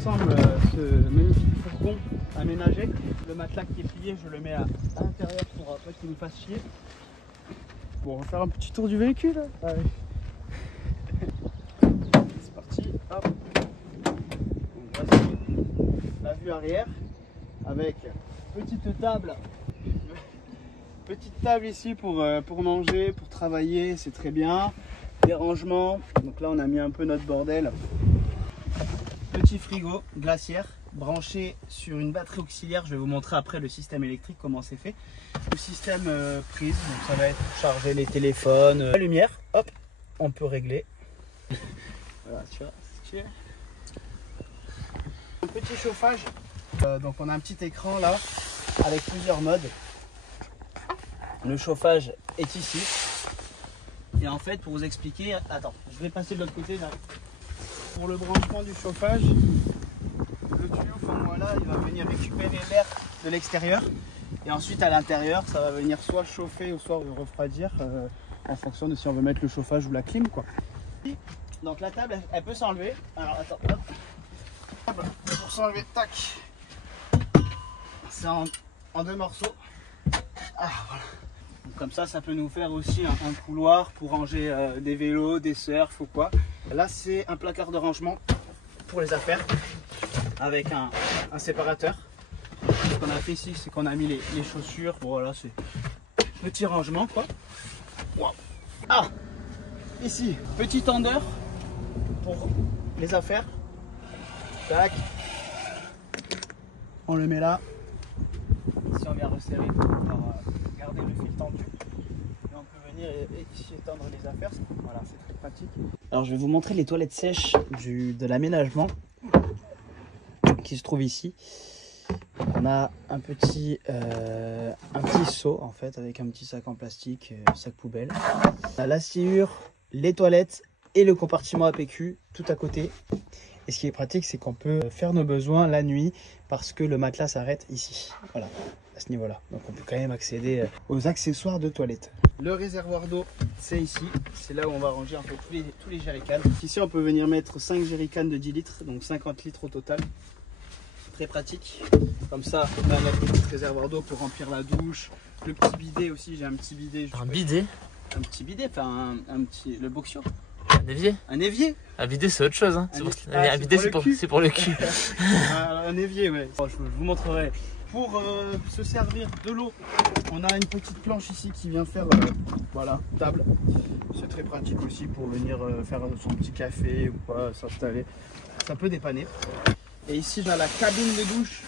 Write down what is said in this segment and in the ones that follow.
ensemble ce magnifique fourgon aménagé. Le matelas qui est plié, je le mets à l'intérieur pour pas qu'il nous fasse chier. Bon, on va faire un petit tour du véhicule. Allez. C'est parti. Hop. Donc, voici la vue arrière avec petite table. Petite table ici pour manger, pour travailler, c'est très bien. Des rangements. Donc là, on a mis un peu notre bordel. Petit frigo glaciaire branché sur une batterie auxiliaire. Je vais vous montrer après le système électrique, comment c'est fait. Le système prise, donc ça va être pour charger les téléphones. La lumière, hop, on peut régler. Voilà, tu vois, c'est un petit chauffage. Donc on a un petit écran là avec plusieurs modes. Le chauffage est ici. Et en fait, pour vous expliquer, attends, je vais passer de l'autre côté là. Pour le branchement du chauffage, le tuyau comme voilà, il va venir récupérer l'air de l'extérieur. Et ensuite à l'intérieur, ça va venir soit chauffer ou soit refroidir en fonction de si on veut mettre le chauffage ou la clim, quoi. Donc la table, elle peut s'enlever. Alors attends, hop. Pour s'enlever, tac. C'est en deux morceaux. Ah voilà. Donc, comme ça peut nous faire aussi un couloir pour ranger des vélos, des surfs ou quoi. Là c'est un placard de rangement pour les affaires avec un séparateur. Ce qu'on a fait ici, c'est qu'on a mis les chaussures. Bon, voilà, c'est petit rangement quoi. Wow. Ah, ici petit tendeur pour les affaires. Tac. On le met là. Si on vient resserrer pour pouvoir garder le fil tendu. Et on peut venir ici étendre les affaires. Voilà, c'est très pratique. Alors je vais vous montrer les toilettes sèches de l'aménagement qui se trouve ici. On a un petit seau en fait avec un petit sac en plastique, sac poubelle. On a la sciure, les toilettes et le compartiment APQ tout à côté. Et ce qui est pratique, c'est qu'on peut faire nos besoins la nuit parce que le matelas s'arrête ici. Voilà, à ce niveau-là. Donc on peut quand même accéder aux accessoires de toilette. Le réservoir d'eau, c'est ici. C'est là où on va ranger un peu tous les jerrycans. Ici, on peut venir mettre 5 jerrycans de 10 litres, donc 50 litres au total. Très pratique. Comme ça, on a notre petit réservoir d'eau pour remplir la douche. Le petit bidet aussi, j'ai un petit bidet. Un bidet? Un petit bidet, enfin un petit... Le boxio. Un évier? Un évier? Un bidet c'est autre chose. Hein. Un bidet c'est pour le cul. Un évier, ouais. Bon, je vous montrerai. Pour se servir de l'eau, on a une petite planche ici qui vient faire voilà, table. C'est très pratique aussi pour venir faire son petit café ou quoi, s'installer. Ça peut dépanner. Et ici, j'ai la cabine de douche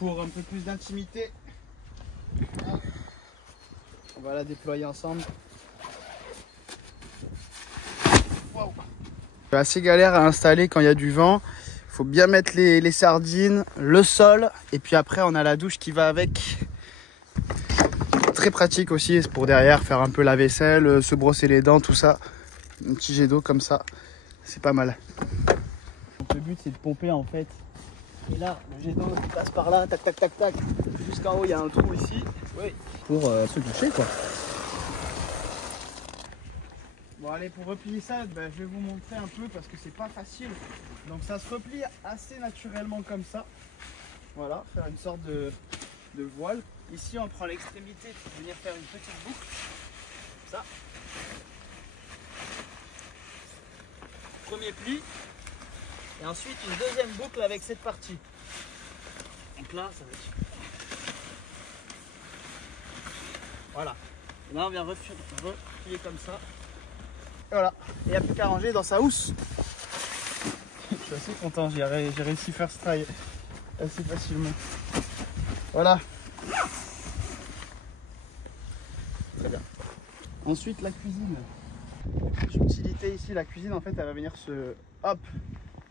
pour un peu plus d'intimité. On va la déployer ensemble. Wow. C'est assez galère à installer quand il y a du vent. Il faut bien mettre les sardines, le sol, et puis après on a la douche qui va avec. Très pratique aussi pour derrière faire un peu la vaisselle, se brosser les dents, tout ça. Un petit jet d'eau comme ça, c'est pas mal. Donc le but c'est de pomper en fait. Et là, le jet d'eau passe par là, tac tac tac tac. Jusqu'en haut il y a un trou ici, oui, pour se doucher quoi. Bon allez, pour replier ça, je vais vous montrer un peu parce que c'est pas facile. Donc ça se replie assez naturellement comme ça. Voilà, faire une sorte de voile. Ici on prend l'extrémité pour venir faire une petite boucle. Ça. Premier pli. Et ensuite une deuxième boucle avec cette partie. Donc là, ça va être... Voilà. Et là on vient replier comme ça. Et voilà, il n'y a plus qu'à ranger dans sa housse. Je suis assez content, j'ai réussi à faire ce travail assez facilement. Voilà. Très bien. Ensuite la cuisine. Subtilité ici, la cuisine en fait elle va venir se hop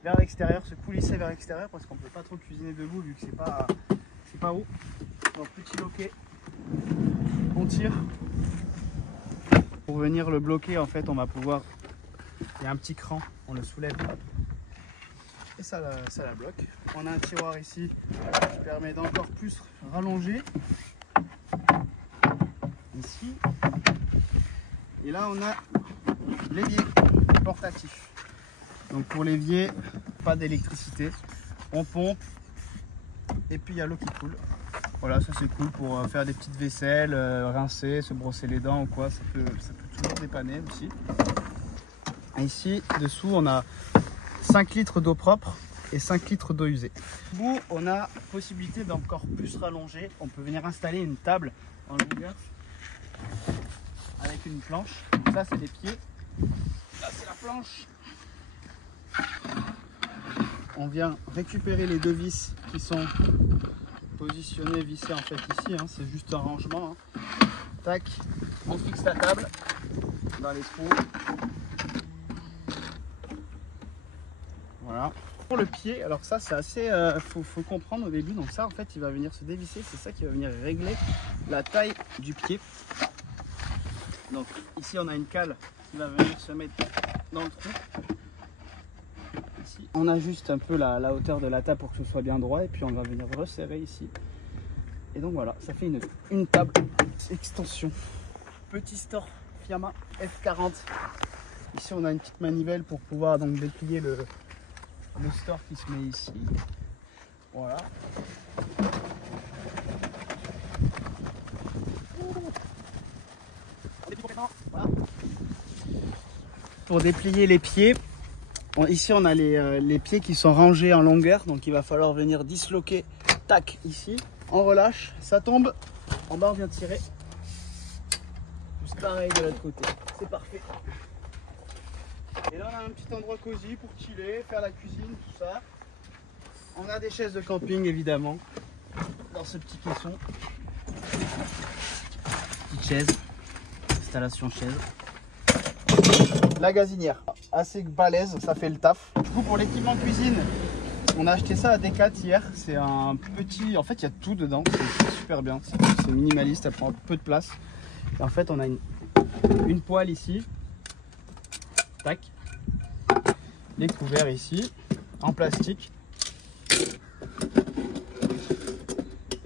vers l'extérieur, se coulisser vers l'extérieur parce qu'on ne peut pas trop cuisiner debout vu que c'est pas haut. Donc petit loquet, on tire. Pour venir le bloquer, en fait, on va pouvoir... Il y a un petit cran, on le soulève. Et ça la bloque. On a un tiroir ici qui permet d'encore plus rallonger. Ici. Et là, on a l'évier portatif. Donc pour l'évier, pas d'électricité. On pompe et puis il y a l'eau qui coule. Voilà, ça c'est cool pour faire des petites vaisselles, rincer, se brosser les dents ou quoi, ça peut toujours dépanner aussi. Et ici, dessous, on a 5 litres d'eau propre et 5 litres d'eau usée. Au bout, on a possibilité d'encore plus rallonger. On peut venir installer une table en longueur avec une planche. Donc ça, c'est les pieds. Là, c'est la planche. On vient récupérer les 2 vis qui sont positionnées, vissées en fait ici. Hein. C'est juste un rangement. Hein. Tac, on fixe la table dans les trous. Voilà. Pour le pied, alors ça c'est assez, faut comprendre au début, donc ça en fait il va venir se dévisser, c'est ça qui va venir régler la taille du pied. Donc ici on a une cale qui va venir se mettre dans le trou. Ici on ajuste un peu la hauteur de la table pour que ce soit bien droit et puis on va venir resserrer ici. Et donc voilà, ça fait une table extension. Petit store Fiamma F40. Ici on a une petite manivelle pour pouvoir donc déplier le store qui se met ici. Voilà. Voilà. Pour déplier les pieds, ici on a les pieds qui sont rangés en longueur, donc il va falloir venir disloquer, tac, ici, on relâche, ça tombe, en bas on vient tirer. Juste pareil de l'autre côté, c'est parfait. Et là on a un petit endroit cosy pour chiller, faire la cuisine, tout ça. On a des chaises de camping évidemment dans ce petit caisson. Petite chaise, installation chaise. La gazinière, assez balèze, ça fait le taf. Du coup pour l'équipement cuisine, on a acheté ça à Decat hier. C'est un petit, en fait il y a tout dedans, c'est super bien. C'est minimaliste, ça prend peu de place. Et en fait on a une poêle ici. Tac. Les couverts ici en plastique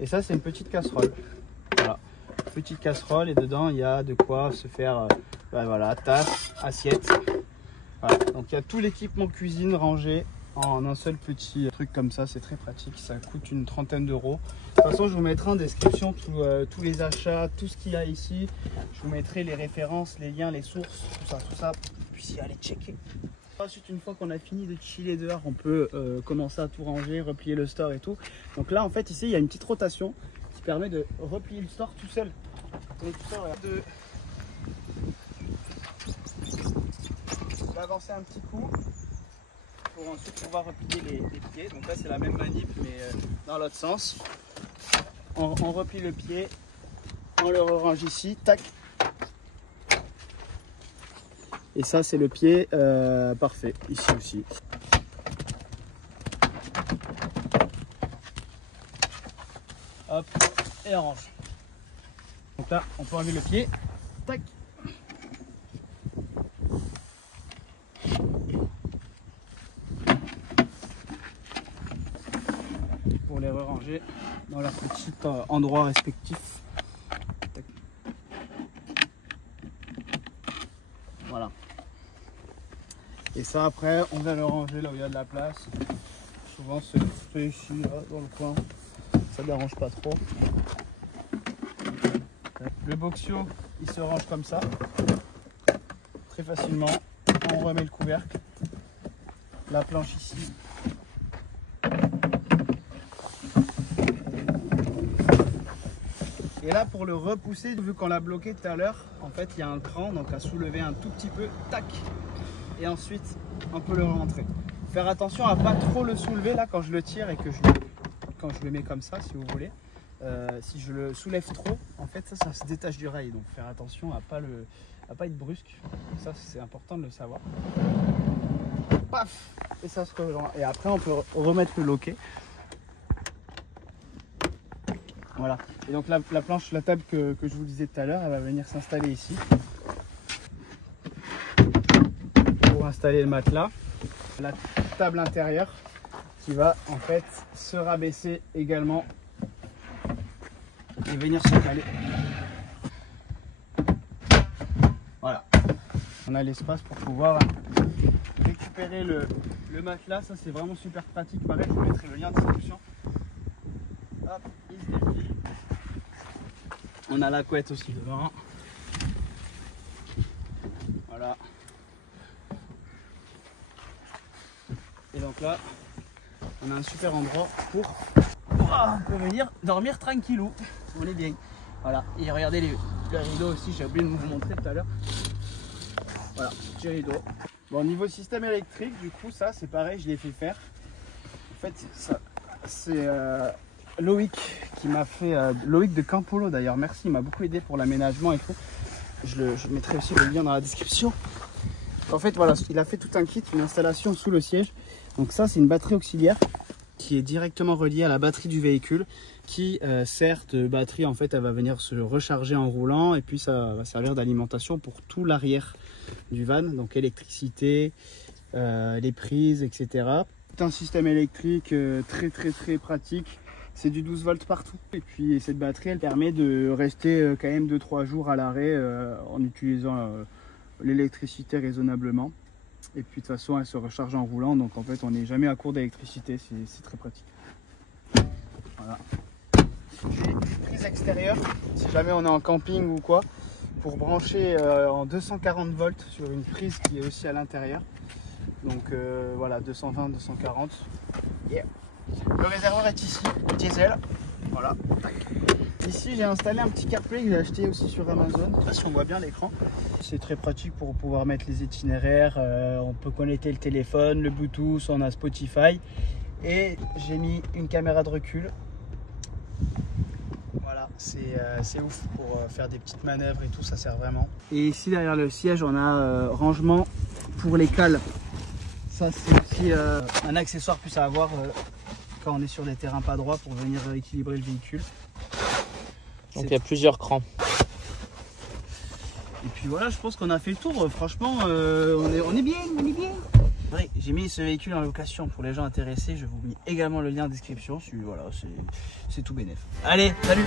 et ça c'est une petite casserole. Voilà, petite casserole et dedans il y a de quoi se faire voilà, tasse, assiette. Voilà. Donc il y a tout l'équipement cuisine rangé en un seul petit truc comme ça, c'est très pratique, ça coûte une trentaine d'euros. De toute façon je vous mettrai en description tous les achats, tout ce qu'il y a ici. Je vous mettrai les références, les liens, les sources, tout ça pour que vous puissiez aller checker. Ensuite, une fois qu'on a fini de chiller dehors, on peut commencer à tout ranger, replier le store et tout. Donc là en fait ici il y a une petite rotation qui permet de replier le store tout seul. Donc ça, voilà, on va avancer un petit coup pour ensuite pouvoir replier les pieds. Donc là c'est la même manip mais dans l'autre sens. On replie le pied, on le range ici, tac. Et ça c'est le pied parfait, ici aussi. Hop, et on range. Donc là on peut enlever le pied, tac. Pour les ranger dans leur petit endroit respectif. Tac. Voilà. Et ça après on vient le ranger là où il y a de la place. Souvent c'est ici là, dans le coin. Ça ne dérange pas trop. Le boxio il se range comme ça. Très facilement. On remet le couvercle. La planche ici. Et là pour le repousser, vu qu'on l'a bloqué tout à l'heure, en fait il y a un cran, donc à soulever un tout petit peu, tac. Et ensuite on peut le rentrer. Faire attention à pas trop le soulever là quand je le tire et que quand je le mets comme ça si vous voulez. Si je le soulève trop, en fait ça se détache du rail, donc faire attention à pas être brusque. Ça c'est important de le savoir. Paf, et ça se rejoint. Et après on peut remettre le loquet. Voilà. Et donc la planche, la table que je vous disais tout à l'heure, elle va venir s'installer ici pour installer le matelas. La table intérieure qui va en fait se rabaisser également et venir se caler. Voilà. On a l'espace pour pouvoir récupérer le matelas. Ça c'est vraiment super pratique. Pareil, je vous mettrai le lien de description. Hop, il se déplie. On a la couette aussi devant. Voilà. Et donc là, on a un super endroit pour on peut venir dormir tranquillou. On est bien. Voilà. Et regardez le rideau aussi, j'ai oublié de vous montrer tout à l'heure. Voilà, petit rideau. Bon, niveau système électrique, du coup, ça c'est pareil, je l'ai fait faire. En fait, c'est Loïc qui m'a fait, Loïc de Campolo d'ailleurs, merci, il m'a beaucoup aidé pour l'aménagement et tout. Je mettrai aussi le lien dans la description. En fait, voilà, il a fait tout un kit, une installation sous le siège. Donc ça, c'est une batterie auxiliaire qui est directement reliée à la batterie du véhicule, qui sert de batterie. En fait, elle va venir se recharger en roulant et puis ça va servir d'alimentation pour tout l'arrière du van, donc électricité, les prises, etc. C'est un système électrique très pratique. C'est du 12 volts partout. Et puis cette batterie, elle permet de rester quand même 2-3 jours à l'arrêt en utilisant l'électricité raisonnablement. Et puis de toute façon, elle se recharge en roulant. Donc en fait, on n'est jamais à court d'électricité. C'est très pratique. Voilà. J'ai une prise extérieure, si jamais on est en camping ou quoi, pour brancher en 240 volts sur une prise qui est aussi à l'intérieur. Donc voilà, 220, 240. Yeah. Le réservoir est ici, diesel. Voilà. Ici, j'ai installé un petit CarPlay que j'ai acheté aussi sur Amazon. Je sais pas si on voit bien l'écran. C'est très pratique pour pouvoir mettre les itinéraires. On peut connecter le téléphone, le Bluetooth, on a Spotify. Et j'ai mis une caméra de recul. Voilà, c'est ouf pour faire des petites manœuvres et tout, ça sert vraiment. Et ici, derrière le siège, on a rangement pour les cales. Ça, c'est aussi un accessoire plus à avoir quand on est sur des terrains pas droits pour venir équilibrer le véhicule. Donc il y a plusieurs crans. Et puis voilà, je pense qu'on a fait le tour. Franchement, on est bien, on est bien. Ouais, j'ai mis ce véhicule en location pour les gens intéressés. Je vous mets également le lien en description. Voilà, c'est tout bénef. Allez, salut!